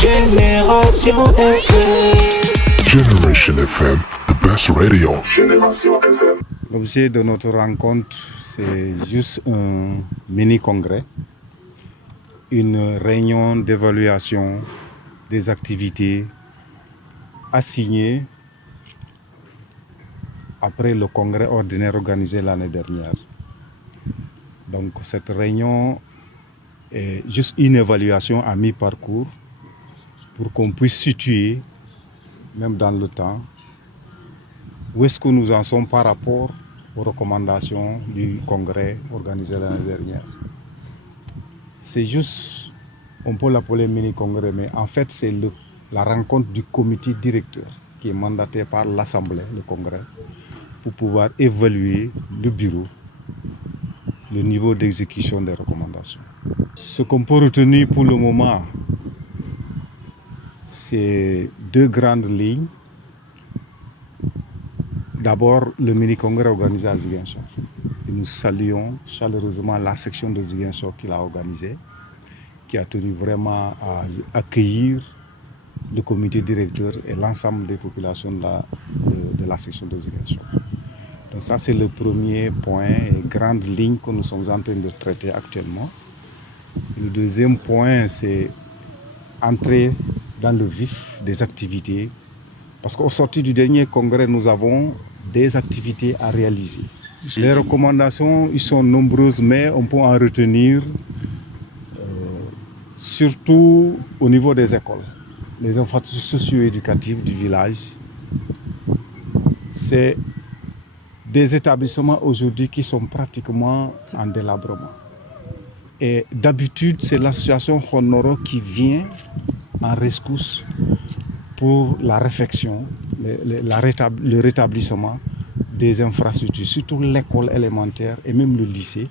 Génération FM. Generation FM, the best radio. Génération FM. L'objet de notre rencontre, c'est juste un mini-congrès, une réunion d'évaluation des activités assignées après le congrès ordinaire organisé l'année dernière. Donc cette réunion est juste une évaluation à mi-parcours pour qu'on puisse situer, même dans le temps, où est-ce que nous en sommes par rapport aux recommandations du congrès organisé l'année dernière. C'est juste, on peut l'appeler mini-congrès, mais en fait c'est la rencontre du comité directeur qui est mandaté par l'Assemblée, le congrès, pour pouvoir évaluer le bureau, le niveau d'exécution des recommandations. Ce qu'on peut retenir pour le moment, c'est deux grandes lignes. D'abord, le mini-congrès organisé à Ziguinchor. Et nous saluons chaleureusement la section de Ziguinchor qui l'a organisé, qui a tenu vraiment à accueillir le comité directeur et l'ensemble des populations de la section de Ziguinchor. Donc ça, c'est le premier point et grande ligne que nous sommes en train de traiter actuellement. Et le deuxième point, c'est entrer dans le vif des activités. Parce qu'au sortir du dernier congrès, nous avons des activités à réaliser. Les recommandations, ils sont nombreuses, mais on peut en retenir surtout au niveau des écoles. Les infrastructures socio-éducatives du village, c'est des établissements aujourd'hui qui sont pratiquement en délabrement. Et d'habitude, c'est l'association Honoro qui vient en rescousse pour la réfection, le rétablissement des infrastructures, surtout l'école élémentaire et même le lycée.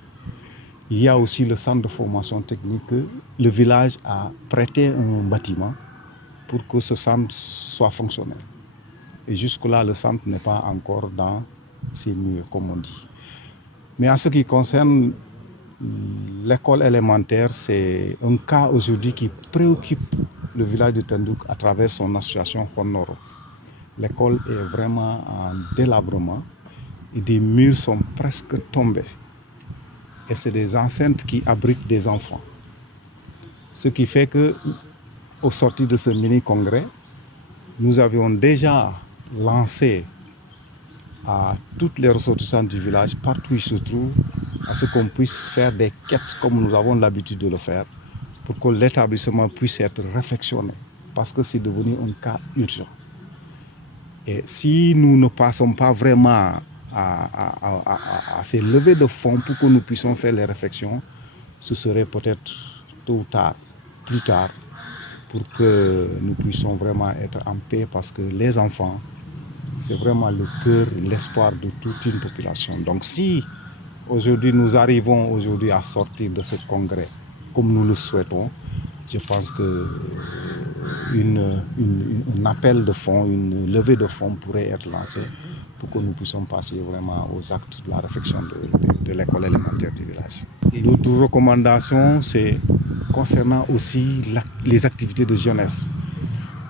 Il y a aussi le centre de formation technique. Le village a prêté un bâtiment pour que ce centre soit fonctionnel. Et jusque-là, le centre n'est pas encore dans ses murs, comme on dit. Mais en ce qui concerne l'école élémentaire, c'est un cas aujourd'hui qui préoccupe le village de Tendouk à travers son association Honoro. L'école est vraiment en délabrement et des murs sont presque tombés. Et c'est des enceintes qui abritent des enfants. Ce qui fait que, au sortir de ce mini-congrès, nous avions déjà lancé à toutes les ressortissants du village, partout où ils se trouvent, à ce qu'on puisse faire des quêtes comme nous avons l'habitude de le faire, pour que l'établissement puisse être réfectionné, parce que c'est devenu un cas urgent. Et si nous ne passons pas vraiment à ces levées de fonds pour que nous puissions faire les réfections, ce serait peut-être tôt ou tard, plus tard, pour que nous puissions vraiment être en paix, parce que les enfants, c'est vraiment le cœur, l'espoir de toute une population. Donc si aujourd'hui nous arrivons aujourd'hui à sortir de ce congrès comme nous le souhaitons, je pense que un appel de fonds, une levée de fonds pourrait être lancée pour que nous puissions passer vraiment aux actes de la réfection de l'école élémentaire du village. D'autres recommandations, c'est concernant aussi les activités de jeunesse.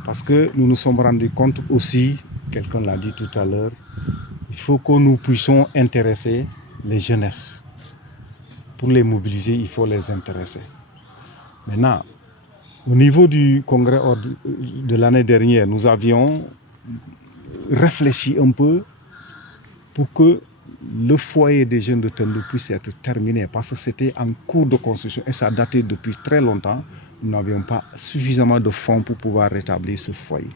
Parce que nous nous sommes rendus compte aussi, quelqu'un l'a dit tout à l'heure, il faut que nous puissions intéresser les jeunesses. Pour les mobiliser, il faut les intéresser. Maintenant, au niveau du congrès de l'année dernière, nous avions réfléchi un peu pour que le foyer des jeunes de Tendouk puisse être terminé, parce que c'était en cours de construction et ça datait depuis très longtemps. Nous n'avions pas suffisamment de fonds pour pouvoir rétablir ce foyer.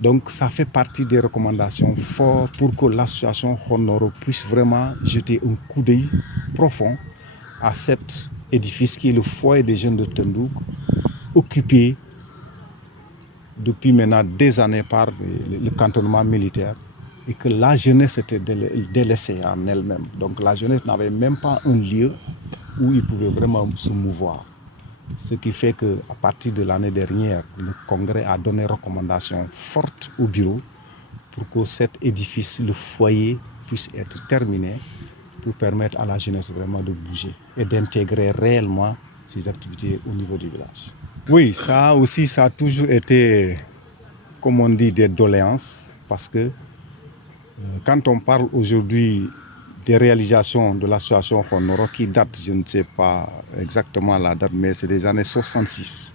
Donc ça fait partie des recommandations fortes pour que l'association Honoro puisse vraiment jeter un coup d'œil profond à cet édifice qui est le foyer des jeunes de Tendouk, occupé depuis maintenant des années par le cantonnement militaire, et que la jeunesse était délaissée en elle-même. Donc la jeunesse n'avait même pas un lieu où ils pouvaient vraiment se mouvoir. Ce qui fait qu'à partir de l'année dernière, le congrès a donné recommandations fortes au bureau pour que cet édifice, le foyer, puisse être terminé pour permettre à la jeunesse vraiment de bouger et d'intégrer réellement ces activités au niveau du village. Oui, ça aussi, ça a toujours été, comme on dit, des doléances, parce que quand on parle aujourd'hui des réalisations de l'association Honoro qui date, je ne sais pas exactement la date, mais c'est des années 66.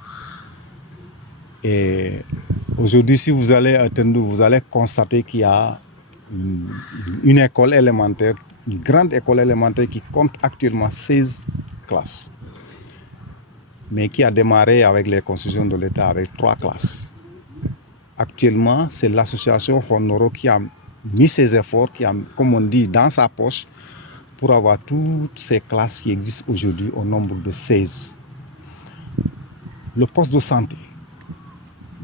Et aujourd'hui, si vous allez à Tendou, vous allez constater qu'il y a une école élémentaire, une grande école élémentaire qui compte actuellement 16 classes, mais qui a démarré avec les constructions de l'État avec 3 classes. Actuellement, c'est l'association Honoro qui a mis ses efforts, qui a, comme on dit, dans sa poche, pour avoir toutes ces classes qui existent aujourd'hui au nombre de 16. Le poste de santé.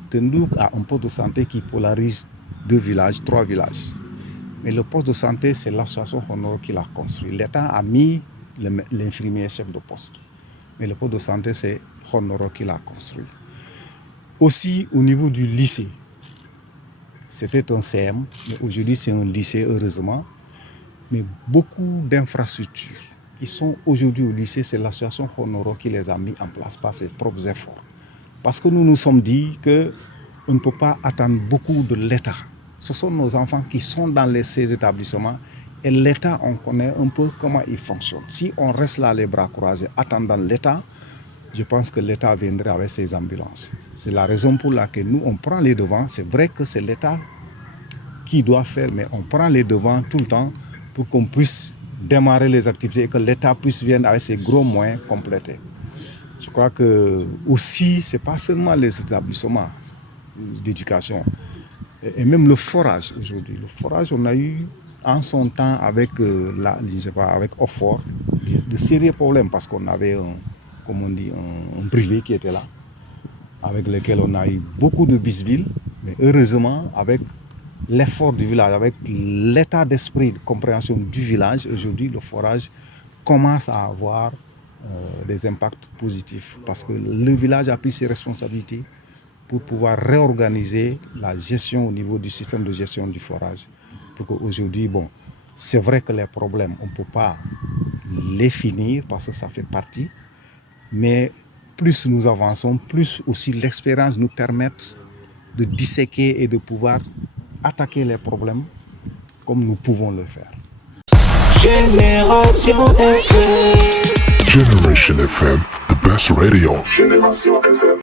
Tendouk a un poste de santé qui polarise 2 villages, 3 villages. Mais le poste de santé, c'est l'association Honoro qui l'a construit. L'État a mis l'infirmier chef de poste. Mais le poste de santé, c'est Honoro qui l'a construit. Aussi, au niveau du lycée, c'était un CM, mais aujourd'hui c'est un lycée, heureusement. Mais beaucoup d'infrastructures qui sont aujourd'hui au lycée, c'est l'association Honoro qui les a mis en place par ses propres efforts. Parce que nous nous sommes dit qu'on ne peut pas attendre beaucoup de l'État. Ce sont nos enfants qui sont dans ces établissements et l'État, on connaît un peu comment il fonctionne. Si on reste là les bras croisés attendant l'État, je pense que l'État viendrait avec ses ambulances. C'est la raison pour laquelle nous, on prend les devants. C'est vrai que c'est l'État qui doit faire, mais on prend les devants tout le temps pour qu'on puisse démarrer les activités et que l'État puisse venir avec ses gros moyens compléter. Je crois que aussi, ce n'est pas seulement les établissements d'éducation, et même le forage aujourd'hui. Le forage, on a eu en son temps avec, avec OFOR de sérieux problèmes parce qu'on avait comme on dit, un privé qui était là, avec lequel on a eu beaucoup de bisbilles, mais heureusement, avec l'effort du village, avec l'état d'esprit de compréhension du village, aujourd'hui, le forage commence à avoir des impacts positifs parce que le village a pris ses responsabilités pour pouvoir réorganiser la gestion au niveau du système de gestion du forage. Pour qu'aujourd'hui, bon, c'est vrai que les problèmes, on ne peut pas les finir parce que ça fait partie, mais plus nous avançons, plus aussi l'expérience nous permet de disséquer et de pouvoir attaquer les problèmes comme nous pouvons le faire. Génération FM, the best radio. Génération FM.